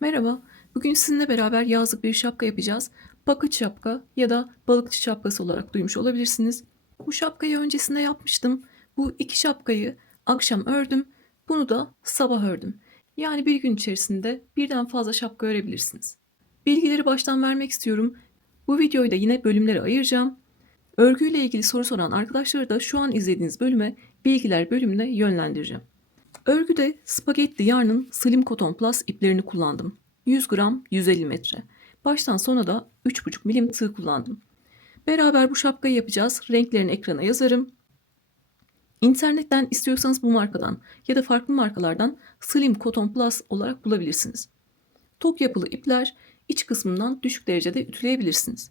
Merhaba, bugün sizinle beraber yazlık bir şapka yapacağız. Bucket şapka ya da balıkçı şapkası olarak duymuş olabilirsiniz. Bu şapkayı öncesinde yapmıştım. Bu iki şapkayı akşam ördüm, bunu da sabah ördüm. Yani bir gün içerisinde birden fazla şapka örebilirsiniz. Bilgileri baştan vermek istiyorum. Bu videoyu da yine bölümlere ayıracağım. Örgüyle ilgili soru soran arkadaşları da şu an izlediğiniz bölüme bilgiler bölümüne yönlendireceğim. Örgüde spagetti yarnın Slim Cotton Plus iplerini kullandım. 100 gram 150 metre. Baştan sona da 3,5 milim tığ kullandım. Beraber bu şapkayı yapacağız. Renklerini ekrana yazarım. İnternetten istiyorsanız bu markadan ya da farklı markalardan Slim Cotton Plus olarak bulabilirsiniz. Tok yapılı ipler iç kısmından düşük derecede ütüleyebilirsiniz.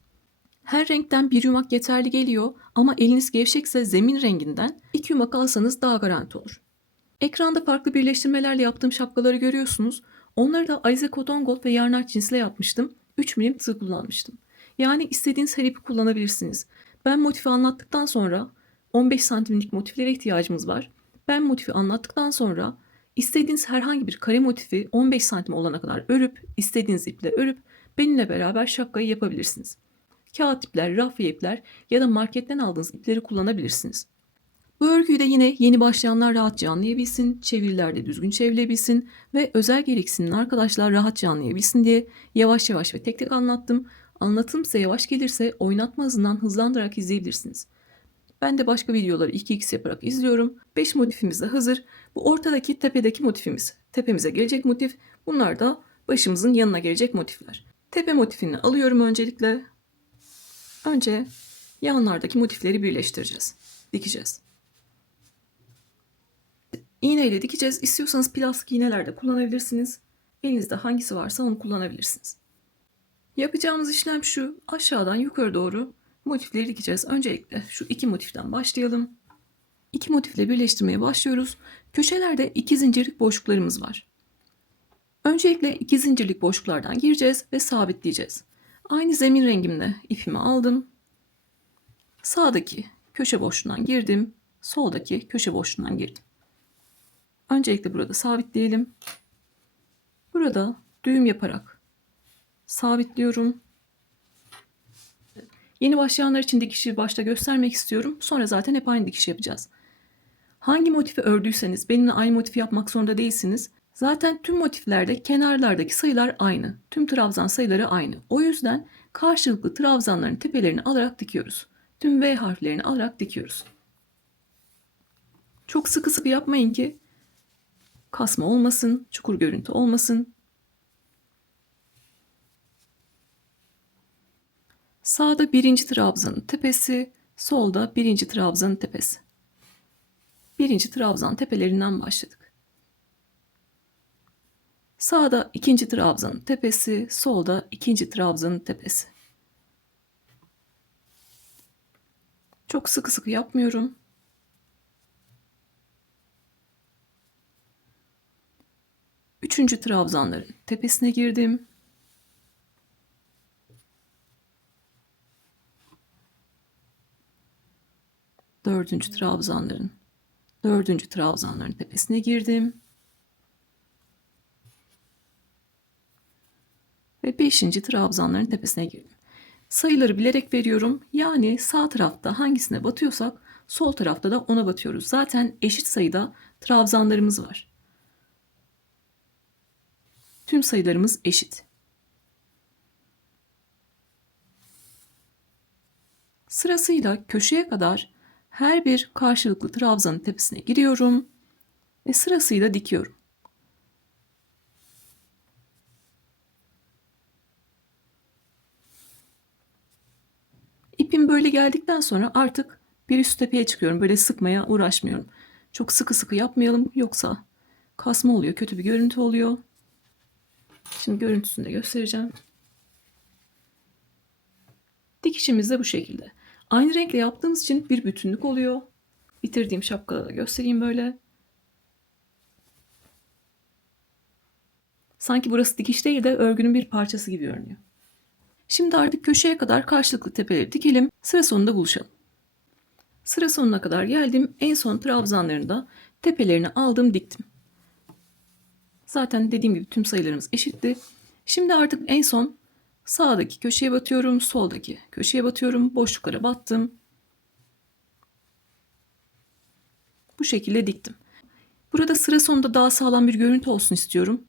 Her renkten bir yumak yeterli geliyor ama eliniz gevşekse zemin renginden 2 yumak alsanız daha garanti olur. Ekranda farklı birleştirmelerle yaptığım şapkaları görüyorsunuz. Onları da Alize Cotton Gold ve Yarnart cinsle yapmıştım. 3 milim tığ kullanmıştım. Yani istediğiniz her ipi kullanabilirsiniz. Ben motifi anlattıktan sonra 15 santimlik motiflere ihtiyacımız var. Ben motifi anlattıktan sonra istediğiniz herhangi bir kare motifi 15 santim olana kadar örüp, istediğiniz iple örüp benimle beraber şapkayı yapabilirsiniz. Kağıt ipler, rafya ipler ya da marketten aldığınız ipleri kullanabilirsiniz. Bu örgüyü de yine yeni başlayanlar rahatça anlayabilsin, çevirilerde düzgün çevrilebilsin ve özel gereksinimli arkadaşlar rahatça anlayabilsin diye yavaş yavaş ve tek tek anlattım. Anlatım size yavaş gelirse oynatma hızından hızlandırarak izleyebilirsiniz. Ben de başka videoları 2x yaparak izliyorum. 5 motifimiz de hazır. Bu ortadaki tepedeki motifimiz. Tepemize gelecek motif. Bunlar da başımızın yanına gelecek motifler. Tepe motifini alıyorum öncelikle. Önce yanlardaki motifleri birleştireceğiz. Dikeceğiz. İğne ile dikeceğiz. İstiyorsanız plastik iğneler de kullanabilirsiniz. Elinizde hangisi varsa onu kullanabilirsiniz. Yapacağımız işlem şu. Aşağıdan yukarı doğru motifleri dikeceğiz. Öncelikle şu iki motiften başlayalım. İki motifle birleştirmeye başlıyoruz. Köşelerde iki zincirlik boşluklarımız var. Öncelikle iki zincirlik boşluklardan gireceğiz ve sabitleyeceğiz. Aynı zemin rengimle ipimi aldım. Sağdaki köşe boşluğundan girdim. Soldaki köşe boşluğundan girdim. Öncelikle burada sabitleyelim. Burada düğüm yaparak sabitliyorum. Yeni başlayanlar için dikişi başta göstermek istiyorum. Sonra zaten hep aynı dikiş yapacağız. Hangi motifi ördüyseniz benimle aynı motifi yapmak zorunda değilsiniz. Zaten tüm motiflerde kenarlardaki sayılar aynı. Tüm trabzan sayıları aynı. O yüzden karşılıklı trabzanların tepelerini alarak dikiyoruz. Tüm V harflerini alarak dikiyoruz. Çok sıkı sıkı yapmayın ki kasma olmasın, çukur görüntü olmasın. Sağda birinci trabzanın tepesi, solda birinci trabzanın tepesi. Birinci trabzan tepelerinden başladık. Sağda ikinci trabzanın tepesi, solda ikinci trabzanın tepesi. Çok sıkı sıkı yapmıyorum. Üçüncü trabzanların tepesine girdim. Dördüncü trabzanların tepesine girdim. Ve beşinci trabzanların tepesine girdim. Sayıları bilerek veriyorum. Yani sağ tarafta hangisine batıyorsak sol tarafta da ona batıyoruz. Zaten eşit sayıda trabzanlarımız var. Tüm sayılarımız eşit. Sırasıyla köşeye kadar her bir karşılıklı trabzanın tepesine giriyorum ve sırasıyla dikiyorum. İpim böyle geldikten sonra artık bir üst tepeye çıkıyorum. Böyle sıkmaya uğraşmıyorum. Çok sıkı sıkı yapmayalım yoksa kasma oluyor, kötü bir görüntü oluyor. Şimdi görüntüsünü de göstereceğim. Dikişimiz de bu şekilde. Aynı renkle yaptığımız için bir bütünlük oluyor. Bitirdiğim şapkada da göstereyim böyle. Sanki burası dikiş değil de örgünün bir parçası gibi görünüyor. Şimdi artık köşeye kadar karşılıklı tepeleri dikelim. Sıra sonunda buluşalım. Sıra sonuna kadar geldim. En son trabzanlarını da tepelerini aldım, diktim. Zaten dediğim gibi tüm sayılarımız eşitti. Şimdi artık en son sağdaki köşeye batıyorum, soldaki köşeye batıyorum, boşluklara battım. Bu şekilde diktim. Burada sıra sonunda daha sağlam bir görüntü olsun istiyorum.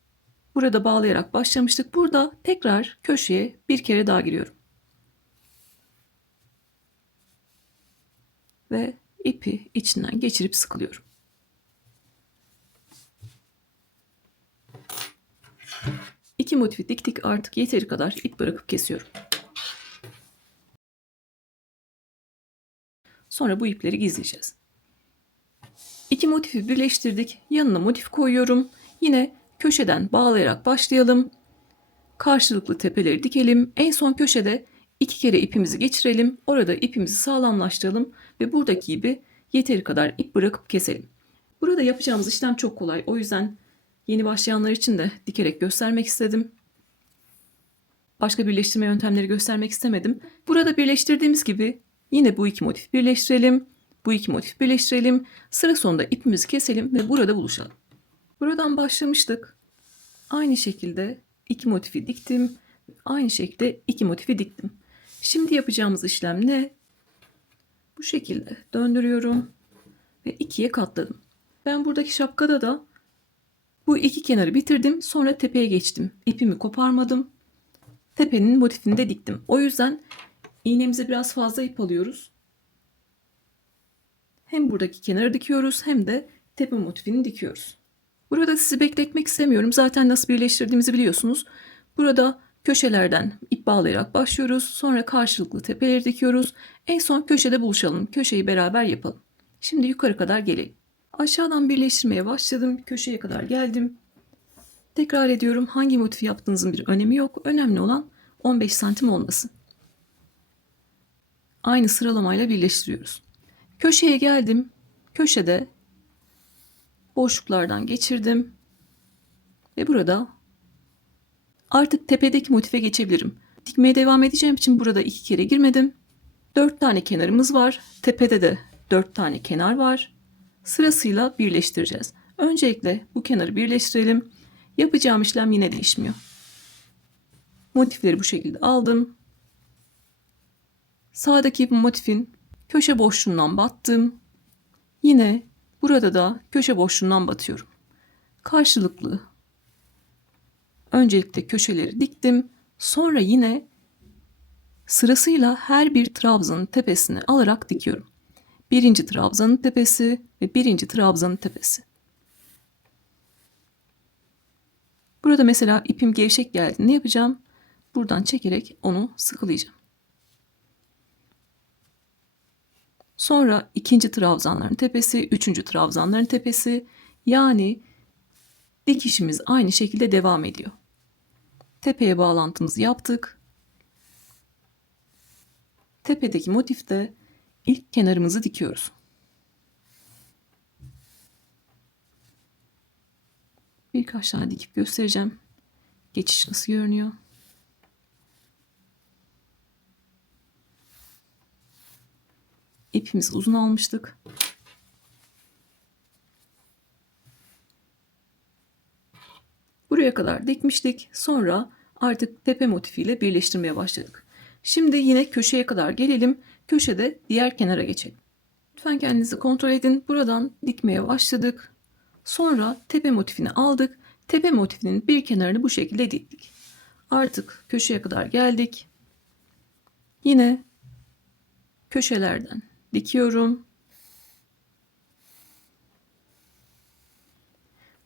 Burada bağlayarak başlamıştık. Burada tekrar köşeye bir kere daha giriyorum. Ve ipi içinden geçirip sıkılıyorum. İki motifi diktik, artık yeteri kadar ip bırakıp kesiyorum. Sonra bu ipleri gizleyeceğiz. İki motifi birleştirdik. Yanına motif koyuyorum. Yine köşeden bağlayarak başlayalım. Karşılıklı tepeleri dikelim. En son köşede 2 kere ipimizi geçirelim. Orada ipimizi sağlamlaştıralım ve buradaki gibi yeteri kadar ip bırakıp keselim. Burada yapacağımız işlem çok kolay. O yüzden yeni başlayanlar için de dikerek göstermek istedim. Başka birleştirme yöntemleri göstermek istemedim. Burada birleştirdiğimiz gibi yine bu iki motif birleştirelim. Bu iki motif birleştirelim. Sıra sonunda ipimizi keselim ve burada buluşalım. Buradan başlamıştık. Aynı şekilde iki motifi diktim. Aynı şekilde iki motifi diktim. Şimdi yapacağımız işlem ne? Bu şekilde döndürüyorum ve ikiye katladım. Ben buradaki şapkada da bu iki kenarı bitirdim. Sonra tepeye geçtim. İpimi koparmadım. Tepenin motifini de diktim. O yüzden iğnemize biraz fazla ip alıyoruz. Hem buradaki kenarı dikiyoruz hem de tepe motifini dikiyoruz. Burada sizi bekletmek istemiyorum. Zaten nasıl birleştirdiğimizi biliyorsunuz. Burada köşelerden ip bağlayarak başlıyoruz. Sonra karşılıklı tepeleri dikiyoruz. En son köşede buluşalım. Köşeyi beraber yapalım. Şimdi yukarı kadar gelelim. Aşağıdan birleştirmeye başladım. Köşeye kadar geldim. Tekrar ediyorum. Hangi motifi yaptığınızın bir önemi yok. Önemli olan 15 santim olması. Aynı sıralamayla birleştiriyoruz. Köşeye geldim. Köşede boşluklardan geçirdim. Ve burada artık tepedeki motife geçebilirim. Dikmeye devam edeceğim için burada 2 kere girmedim. 4 tane kenarımız var. Tepede de 4 tane kenar var. Sırasıyla birleştireceğiz. Öncelikle bu kenarı birleştirelim. Yapacağım işlem yine değişmiyor. Motifleri bu şekilde aldım. Sağdaki motifin köşe boşluğundan battım. Yine burada da köşe boşluğundan batıyorum. Karşılıklı öncelikle köşeleri diktim. Sonra yine sırasıyla her bir trabzanın tepesini alarak dikiyorum. Birinci trabzanın tepesi ve birinci trabzanın tepesi. Burada mesela ipim gevşek geldi. Ne yapacağım? Buradan çekerek onu sıkılayacağım. Sonra ikinci trabzanların tepesi, üçüncü trabzanların tepesi. Yani dikişimiz aynı şekilde devam ediyor. Tepeye bağlantımızı yaptık. Tepedeki motifte ilk kenarımızı dikiyoruz. Birkaç tane dikip göstereceğim. Geçiş nasıl görünüyor? İpimizi uzun almıştık. Buraya kadar dikmiştik. Sonra artık tepe motifiyle birleştirmeye başladık. Şimdi yine köşeye kadar gelelim. Köşede diğer kenara geçelim. Lütfen kendinizi kontrol edin. Buradan dikmeye başladık. Sonra tepe motifini aldık. Tepe motifinin bir kenarını bu şekilde diktik. Artık köşeye kadar geldik. Yine köşelerden dikiyorum.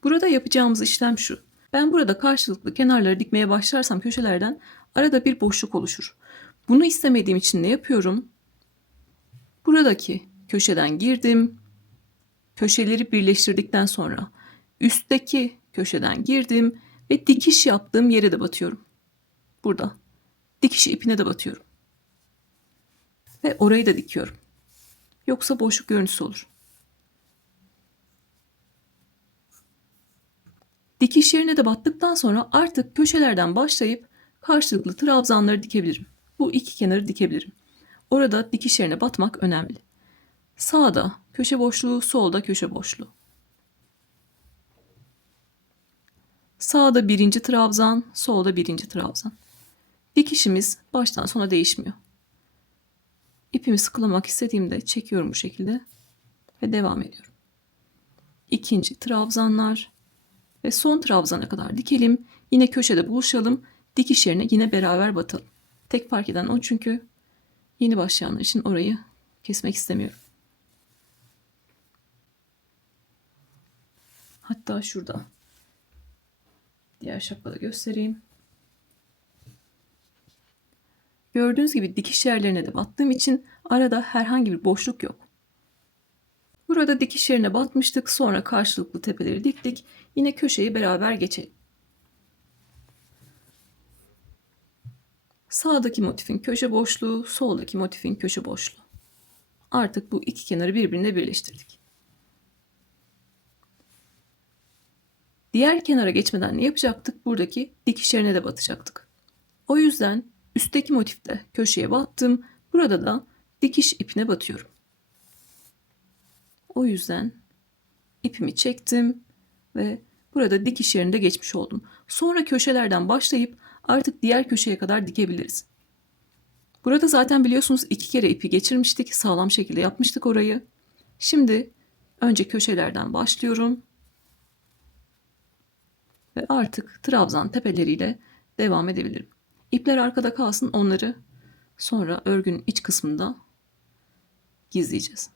Burada yapacağımız işlem şu. Ben burada karşılıklı kenarları dikmeye başlarsam köşelerden arada bir boşluk oluşur. Bunu istemediğim için ne yapıyorum? Buradaki köşeden girdim. Köşeleri birleştirdikten sonra üstteki köşeden girdim ve dikiş yaptığım yere de batıyorum. Burada dikiş ipine de batıyorum. Ve orayı da dikiyorum. Yoksa boşluk görüntüsü olur. Dikiş yerine de battıktan sonra artık köşelerden başlayıp karşılıklı trabzanları dikebilirim. Bu iki kenarı dikebilirim. Orada dikiş yerine batmak önemli. Sağda köşe boşluğu, solda köşe boşluğu. Sağda birinci trabzan, solda birinci trabzan. Dikişimiz baştan sona değişmiyor. İpimi sıkılamak istediğimde çekiyorum bu şekilde ve devam ediyorum. İkinci trabzanlar ve son trabzana kadar dikelim. Yine köşede buluşalım. Dikiş yerine yine beraber batalım. Tek fark eden o, çünkü yeni başlayanlar için orayı kesmek istemiyorum. Hatta şurada diğer şapkada göstereyim. Gördüğünüz gibi dikiş yerlerine de battığım için arada herhangi bir boşluk yok. Burada dikiş yerine batmıştık. Sonra karşılıklı tepeleri diktik. Yine köşeyi beraber geçelim. Sağdaki motifin köşe boşluğu, soldaki motifin köşe boşluğu. Artık bu iki kenarı birbirine birleştirdik. Diğer kenara geçmeden ne yapacaktık? Buradaki dikiş yerine de batacaktık. O yüzden üstteki motifte köşeye battım. Burada da dikiş ipine batıyorum. O yüzden ipimi çektim ve burada dikiş yerinde geçmiş oldum. Sonra köşelerden başlayıp artık diğer köşeye kadar dikebiliriz. Burada zaten biliyorsunuz 2 kere ipi geçirmiştik. Sağlam şekilde yapmıştık orayı. Şimdi önce köşelerden başlıyorum. Ve artık trabzan tepeleriyle devam edebilirim. İpler arkada kalsın, onları sonra örgünün iç kısmında gizleyeceğiz.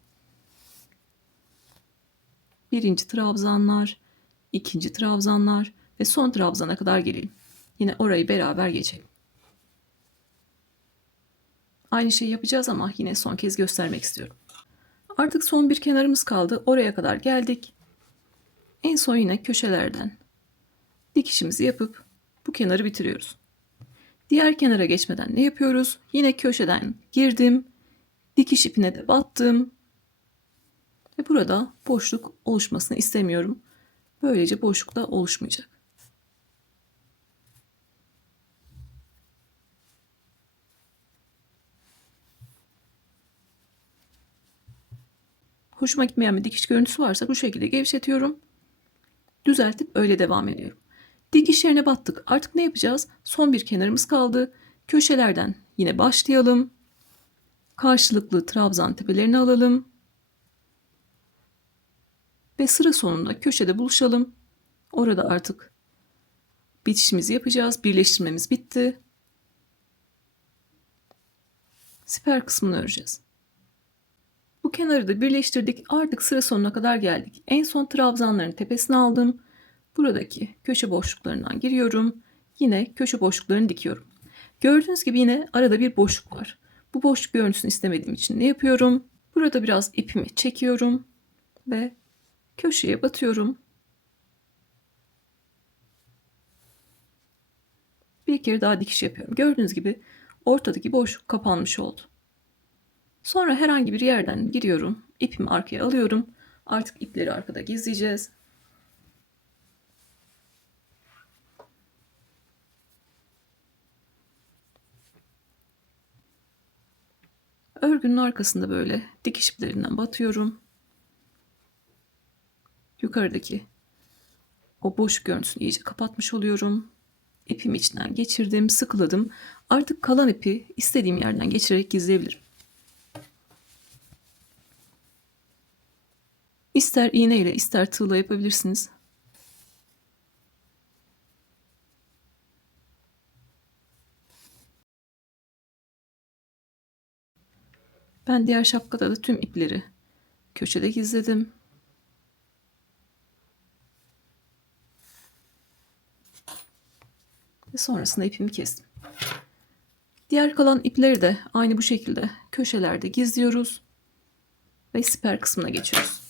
Birinci trabzanlar, ikinci trabzanlar ve son trabzana kadar gelelim. Yine orayı beraber geçelim. Aynı şeyi yapacağız ama yine son kez göstermek istiyorum. Artık son bir kenarımız kaldı. Oraya kadar geldik. En son yine köşelerden dikişimizi yapıp bu kenarı bitiriyoruz. Diğer kenara geçmeden ne yapıyoruz? Yine köşeden girdim. Dikiş ipine de battım. Ve burada boşluk oluşmasını istemiyorum. Böylece boşluk da oluşmayacak. Hoşuma gitmeyen bir dikiş görüntüsü varsa bu şekilde gevşetiyorum. Düzeltip öyle devam ediyorum. Dikiş yerine battık. Artık ne yapacağız? Son bir kenarımız kaldı. Köşelerden yine başlayalım. Karşılıklı trabzan tepelerini alalım. Ve sıra sonunda köşede buluşalım. Orada artık bitişimizi yapacağız. Birleştirmemiz bitti. Siper kısmını öreceğiz. Bu kenarı da birleştirdik. Artık sıra sonuna kadar geldik. En son trabzanların tepesine aldım. Buradaki köşe boşluklarından giriyorum. Yine köşe boşluklarını dikiyorum. Gördüğünüz gibi yine arada bir boşluk var. Bu boşluk görüntüsünü istemediğim için ne yapıyorum? Burada biraz ipimi çekiyorum ve köşeye batıyorum. Bir kere daha dikiş yapıyorum. Gördüğünüz gibi ortadaki boşluk kapanmış oldu. Sonra herhangi bir yerden giriyorum. İpimi arkaya alıyorum. Artık ipleri arkada gizleyeceğiz. Örgünün arkasında böyle dikiş iplerinden batıyorum. Yukarıdaki o boşluk görüntüsünü iyice kapatmış oluyorum. İpimi içinden geçirdim, sıkıladım. Artık kalan ipi istediğim yerden geçirerek gizleyebilirim. İster iğneyle ister tığla yapabilirsiniz. Ben diğer şapkada da tüm ipleri köşede gizledim. Ve sonrasında ipimi kestim. Diğer kalan ipleri de aynı bu şekilde köşelerde gizliyoruz. Ve siper kısmına geçiyoruz.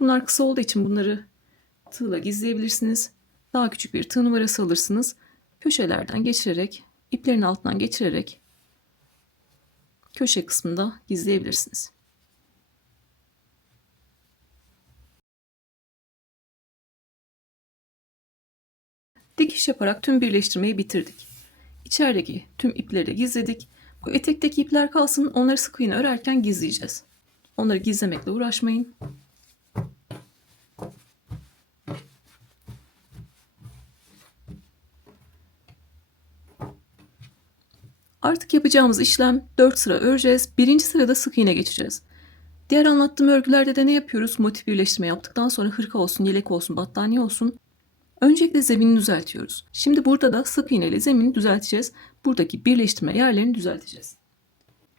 Bunlar kısa olduğu için bunları tığla gizleyebilirsiniz. Daha küçük bir tığ numarası alırsınız. Köşelerden geçirerek, iplerin altından geçirerek köşe kısmında gizleyebilirsiniz. Dikiş yaparak tüm birleştirmeyi bitirdik. İçerideki tüm ipleri de gizledik. Bu etekteki ipler kalsın, onları sık iğne örerken gizleyeceğiz. Onları gizlemekle uğraşmayın. Artık yapacağımız işlem 4 sıra öreceğiz. Birinci sırada sık iğne geçeceğiz. Diğer anlattığım örgülerde de ne yapıyoruz? Motif birleştirme yaptıktan sonra hırka olsun, yelek olsun, battaniye olsun. Öncelikle zeminini düzeltiyoruz. Şimdi burada da sık iğne ile zemini düzelteceğiz. Buradaki birleştirme yerlerini düzelteceğiz.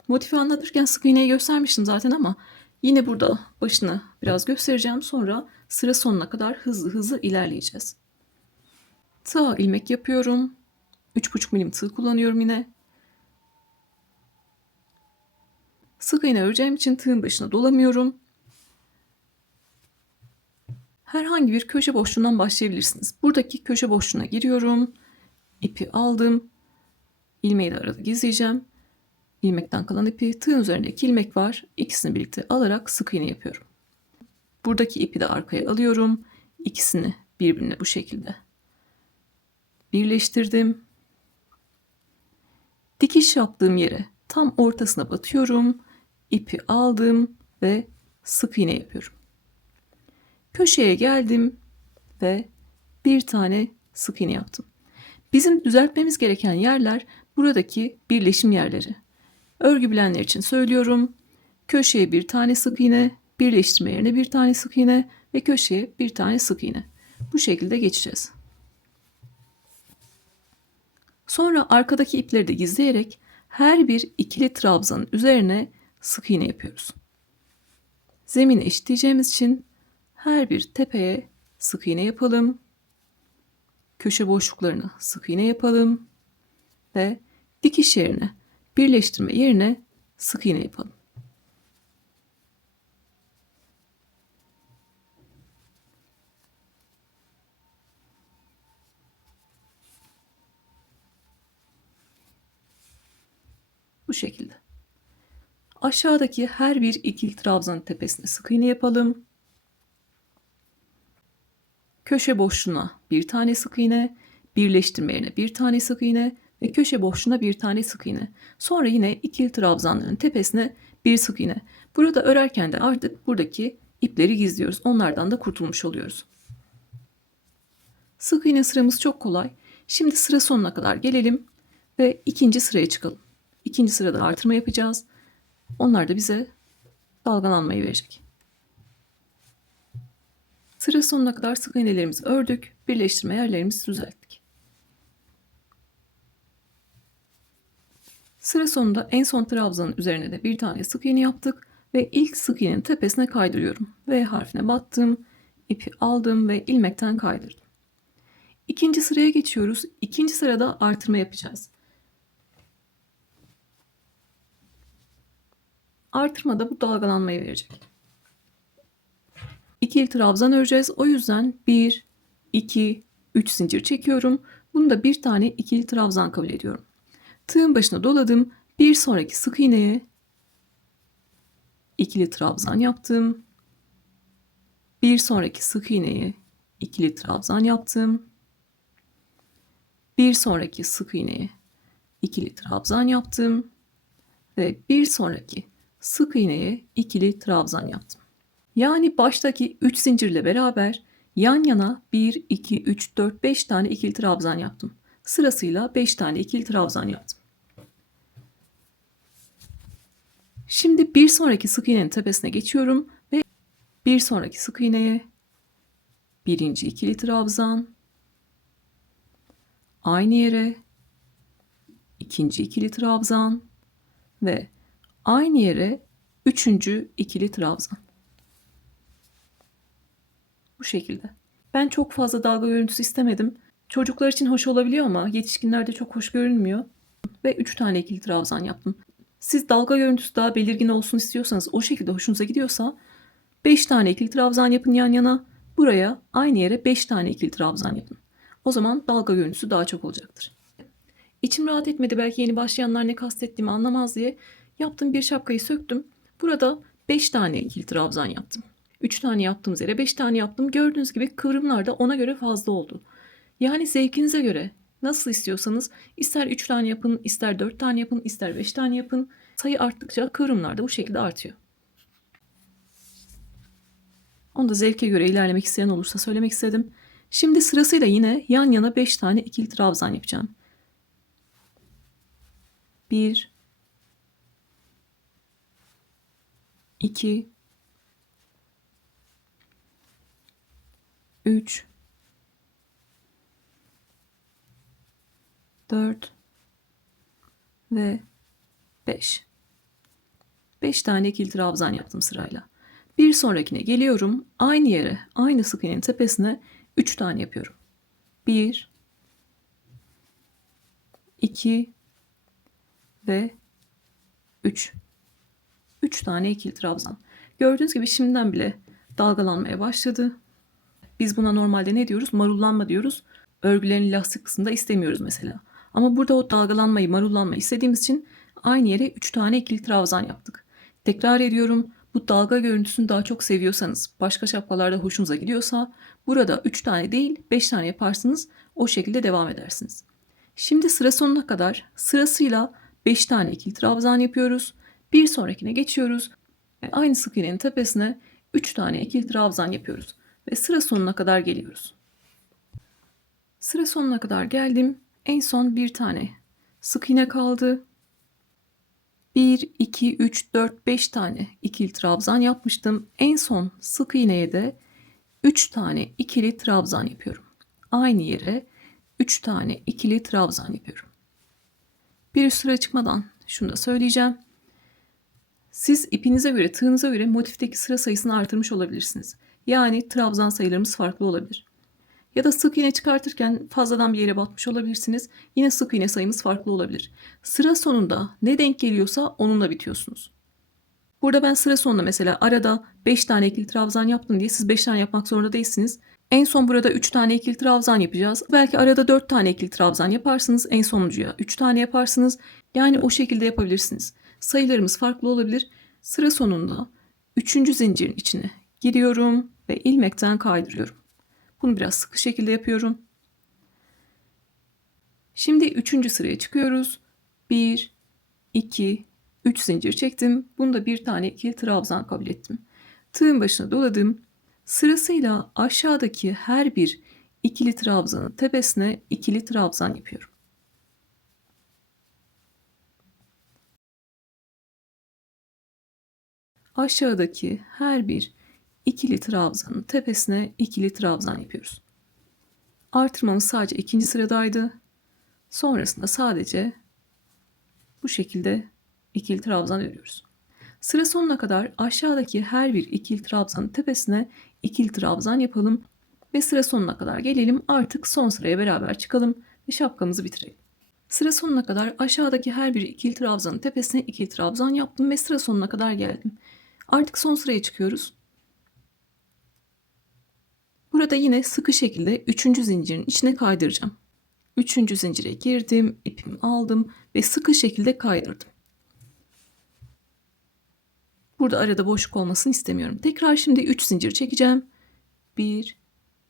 Motifi anlatırken sık iğneyi göstermiştim zaten ama yine burada başını biraz göstereceğim. Sonra sıra sonuna kadar hızlı hızlı ilerleyeceğiz. Tığ ilmek yapıyorum. 3,5 milim tığ kullanıyorum yine. Sık iğne öreceğim için tığın başına dolamıyorum. Herhangi bir köşe boşluğundan başlayabilirsiniz. Buradaki köşe boşluğuna giriyorum. İpi aldım. İlmeği de arada gizleyeceğim. İlmekten kalan ipi, tığın üzerindeki ilmek var. İkisini birlikte alarak sık iğne yapıyorum. Buradaki ipi de arkaya alıyorum. İkisini birbirine bu şekilde birleştirdim. Dikiş yaptığım yere tam ortasına batıyorum. İpi aldım ve sık iğne yapıyorum. Köşeye geldim ve bir tane sık iğne yaptım. Bizim düzeltmemiz gereken yerler buradaki birleşim yerleri. Örgü bilenler için söylüyorum. Köşeye bir tane sık iğne, birleştirme yerine bir tane sık iğne ve köşeye bir tane sık iğne. Bu şekilde geçeceğiz. Sonra arkadaki ipleri de gizleyerek her bir ikili trabzanın üzerine sık iğne yapıyoruz. Zemini eşitleyeceğimiz için her bir tepeye sık iğne yapalım. Köşe boşluklarına sık iğne yapalım ve dikiş yerine, birleştirme yerine sık iğne yapalım. Bu şekilde. Aşağıdaki her bir ikili trabzanın tepesine sık iğne yapalım. Köşe boşluğuna bir tane sık iğne, birleştirme yerine bir tane sık iğne ve köşe boşluğuna bir tane sık iğne. Sonra yine ikili trabzanların tepesine bir sık iğne. Burada örerken de artık buradaki ipleri gizliyoruz. Onlardan da kurtulmuş oluyoruz. Sık iğne sıramız çok kolay. Şimdi sıra sonuna kadar gelelim ve ikinci sıraya çıkalım. İkinci sırada artırma yapacağız. Onlar da bize dalgalanmayı verecek. Sıra sonuna kadar sık iğnelerimizi ördük. Birleştirme yerlerimizi düzelttik. Sıra sonunda en son trabzanın üzerine de bir tane sık iğne yaptık ve ilk sık iğnenin tepesine kaydırıyorum. V harfine battım, ipi aldım ve ilmekten kaydırdım. İkinci sıraya geçiyoruz. İkinci sırada artırma yapacağız. Artırma da bu dalgalanmayı verecek. İkili trabzan öreceğiz. O yüzden 1, 2, 3 zincir çekiyorum. Bunu da bir tane ikili trabzan kabul ediyorum. Tığın başına doladım. Bir sonraki sık iğneye ikili trabzan yaptım. Bir sonraki sık iğneye ikili trabzan yaptım. Bir sonraki sık iğneye ikili trabzan yaptım ve bir sonraki sık iğneye ikili trabzan yaptım. Yani baştaki 3 zincirle beraber yan yana 1, 2, 3, 4, 5 tane ikili trabzan yaptım. Sırasıyla 5 tane ikili trabzan yaptım. Şimdi bir sonraki sık iğnenin tepesine geçiyorum ve bir sonraki sık iğneye birinci ikili trabzan, aynı yere ikinci ikili trabzan ve aynı yere üçüncü ikili trabzan. Bu şekilde. Ben çok fazla dalga görüntüsü istemedim. Çocuklar için hoş olabiliyor ama yetişkinlerde çok hoş görünmüyor. Ve 3 tane ikili trabzan yaptım. Siz dalga görüntüsü daha belirgin olsun istiyorsanız, o şekilde hoşunuza gidiyorsa 5 tane ikili trabzan yapın yan yana. Buraya aynı yere 5 tane ikili trabzan yapın. O zaman dalga görüntüsü daha çok olacaktır. İçim rahat etmedi, belki yeni başlayanlar ne kastettiğimi anlamaz diye yaptığım bir şapkayı söktüm. Burada 5 tane ikili trabzan yaptım. 3 tane yaptığımız yere 5 tane yaptım. Gördüğünüz gibi kıvrımlar da ona göre fazla oldu. Yani zevkinize göre nasıl istiyorsanız ister 3 tane yapın, ister 4 tane yapın, ister 5 tane yapın. Sayı arttıkça kıvrımlar da bu şekilde artıyor. Onu da zevke göre ilerlemek isteyen olursa söylemek istedim. Şimdi sırasıyla yine yan yana 5 tane ikili trabzan yapacağım. 1, 2, 3, 4 ve 5. 5 tane ikili trabzan yaptım sırayla. Bir sonrakine geliyorum. Aynı yere, aynı sık iğnenin tepesine 3 tane yapıyorum. 1, 2 ve 3. 3 tane ikili trabzan. Gördüğünüz gibi şimdiden bile dalgalanmaya başladı. Biz buna normalde ne diyoruz? Marullanma diyoruz. Örgülerin lastik kısmında istemiyoruz mesela. Ama burada o dalgalanmayı, marullanmayı istediğimiz için aynı yere 3 tane ikili trabzan yaptık. Tekrar ediyorum. Bu dalga görüntüsünü daha çok seviyorsanız, başka şapkalarda hoşunuza gidiyorsa burada 3 tane değil 5 tane yaparsınız. O şekilde devam edersiniz. Şimdi sıra sonuna kadar sırasıyla 5 tane ikili trabzan yapıyoruz. Bir sonrakine geçiyoruz. Aynı sık iğnenin tepesine 3 tane ikili trabzan yapıyoruz. Ve sıra sonuna kadar geliyoruz. Sıra sonuna kadar geldim. En son bir tane sık iğne kaldı. 1, 2, 3, 4, 5 tane ikili trabzan yapmıştım. En son sık iğneye de 3 tane ikili trabzan yapıyorum. Aynı yere 3 tane ikili trabzan yapıyorum. Bir üst sıra çıkmadan şunu da söyleyeceğim. Siz ipinize göre, tığınıza göre motifteki sıra sayısını artırmış olabilirsiniz. Yani trabzan sayılarımız farklı olabilir. Ya da sık iğne çıkartırken fazladan bir yere batmış olabilirsiniz. Yine sık iğne sayımız farklı olabilir. Sıra sonunda ne denk geliyorsa onunla bitiyorsunuz. Burada ben sıra sonunda mesela arada 5 tane ikili trabzan yaptım diye siz 5 tane yapmak zorunda değilsiniz. En son burada 3 tane ikili trabzan yapacağız. Belki arada 4 tane ikili trabzan yaparsınız. En sonuncuya 3 tane yaparsınız. Yani o şekilde yapabilirsiniz. Sayılarımız farklı olabilir. Sıra sonunda 3. zincirin içine giriyorum ve ilmekten kaydırıyorum. Bunu biraz sıkı şekilde yapıyorum. Şimdi 3. sıraya çıkıyoruz. 1, 2, 3 zincir çektim. Bunda bir tane ikili trabzan kabul ettim. Tığın başına doladım. Sırasıyla aşağıdaki her bir ikili trabzanın tepesine ikili trabzan yapıyorum. Aşağıdaki her bir ikili trabzanın tepesine ikili trabzan yapıyoruz. Artırmamız sadece ikinci sıradaydı. Sonrasında sadece bu şekilde ikili trabzan örüyoruz. Sıra sonuna kadar aşağıdaki her bir ikili trabzanın tepesine ikili trabzan yapalım ve sıra sonuna kadar gelelim. Artık son sıraya beraber çıkalım ve şapkamızı bitirelim. Sıra sonuna kadar aşağıdaki her bir ikili trabzanın tepesine ikili trabzan yaptım ve sıra sonuna kadar geldim. Artık son sıraya çıkıyoruz. Burada yine sıkı şekilde 3. zincirin içine kaydıracağım. 3. zincire girdim, ipimi aldım ve sıkı şekilde kaydırdım. Burada arada boşluk olmasını istemiyorum. Tekrar şimdi 3 zincir çekeceğim. 1,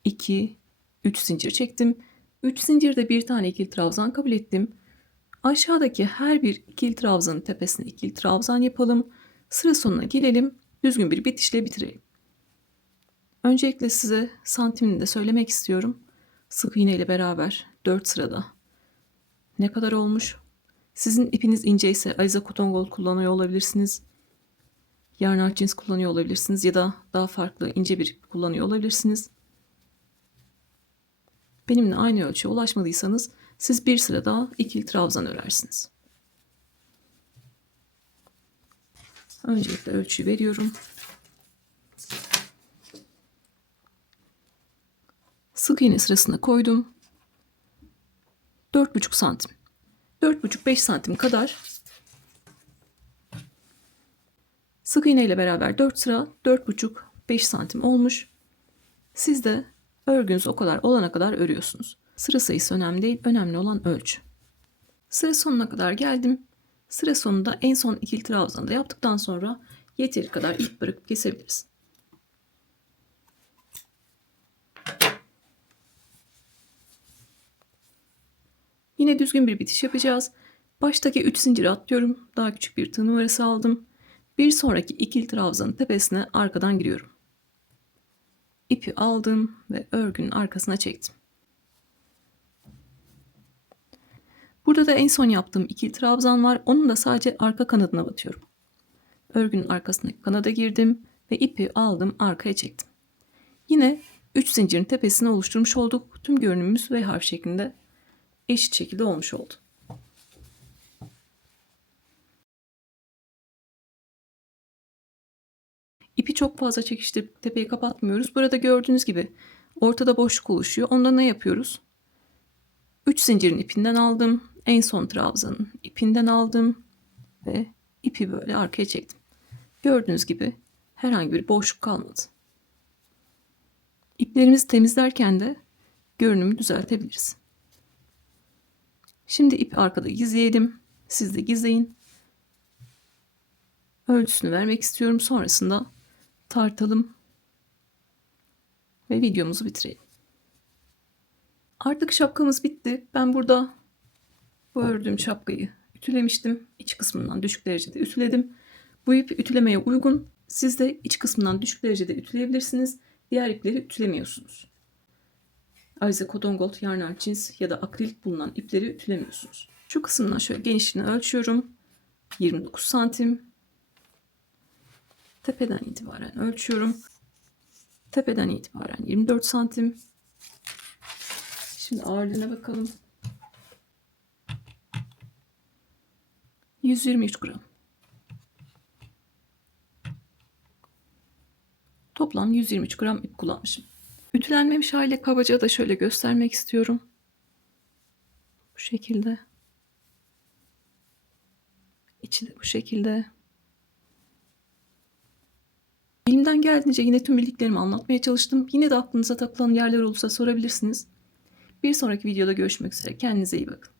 2, 3 zincir çektim. 3 zincirde bir tane ikili trabzan kabul ettim. Aşağıdaki her bir ikili trabzanın tepesine ikili trabzan yapalım. Sıra sonuna gelelim. Düzgün bir bitişle bitirelim. Öncelikle size santimini de söylemek istiyorum. Sık iğne ile beraber 4 sırada ne kadar olmuş? Sizin ipiniz ince ise Alize Cotton Gold kullanıyor olabilirsiniz. Yarn Art Jeans kullanıyor olabilirsiniz ya da daha farklı ince bir ip kullanıyor olabilirsiniz. Benimle aynı ölçüye ulaşmadıysanız siz bir sıra daha ikili trabzan örersiniz. Öncelikle ölçüyü veriyorum. Sık iğne sırasına koydum. 4,5 santim. 4,5-5 santim kadar sık iğne ile beraber 4 sıra 4,5-5 santim olmuş. Siz de örgünüz o kadar olana kadar örüyorsunuz. Sıra sayısı önemli değil, önemli olan ölçü. Sıra sonuna kadar geldim. Sıra sonunda en son ikili trabzanı da yaptıktan sonra yeteri kadar ip bırakıp kesebiliriz. Yine düzgün bir bitiş yapacağız. Baştaki 3 zinciri atlıyorum. Daha küçük bir tığ numarası aldım. Bir sonraki ikili trabzanın tepesine arkadan giriyorum. İpi aldım ve örgünün arkasına çektim. Burada da en son yaptığım ikili trabzan var. Onun da sadece arka kanadına batıyorum. Örgünün arkasındaki kanada girdim ve ipi aldım, arkaya çektim. Yine 3 zincirin tepesine oluşturmuş olduk. Tüm görünümümüz V harf şeklinde eşit şekilde olmuş oldu. İpi çok fazla çekiştirip tepeyi kapatmıyoruz. Burada gördüğünüz gibi ortada boşluk oluşuyor. Onda ne yapıyoruz? 3 zincirin ipinden aldım. En son trabzanın ipinden aldım ve ipi böyle arkaya çektim. Gördüğünüz gibi herhangi bir boşluk kalmadı. İplerimizi temizlerken de görünümü düzeltebiliriz. Şimdi ipi arkada gizleyelim. Siz de gizleyin. Ölçüsünü vermek istiyorum. Sonrasında tartalım ve videomuzu bitirelim. Artık şapkamız bitti. Ben burada bu ördüğüm şapkayı ütülemiştim. İç kısmından düşük derecede ütüledim. Bu ip ütülemeye uygun. Siz de iç kısmından düşük derecede ütüleyebilirsiniz. Diğer ipleri ütülemiyorsunuz. Alize Cotton Gold Yarn Cins ya da akrilik bulunan ipleri ütülemiyorsunuz. Şu kısımdan şöyle genişliğini ölçüyorum. 29 santim. Tepeden itibaren ölçüyorum. Tepeden itibaren 24 santim. Şimdi ağırlığına bakalım. 123 gram. Toplam 123 gram ip kullanmışım. Ütülenmemiş hali kabaca da şöyle göstermek istiyorum. Bu şekilde. İçi de bu şekilde. Elimden geldiğince yine tüm bildiklerimi anlatmaya çalıştım. Yine de aklınıza takılan yerler olursa sorabilirsiniz. Bir sonraki videoda görüşmek üzere. Kendinize iyi bakın.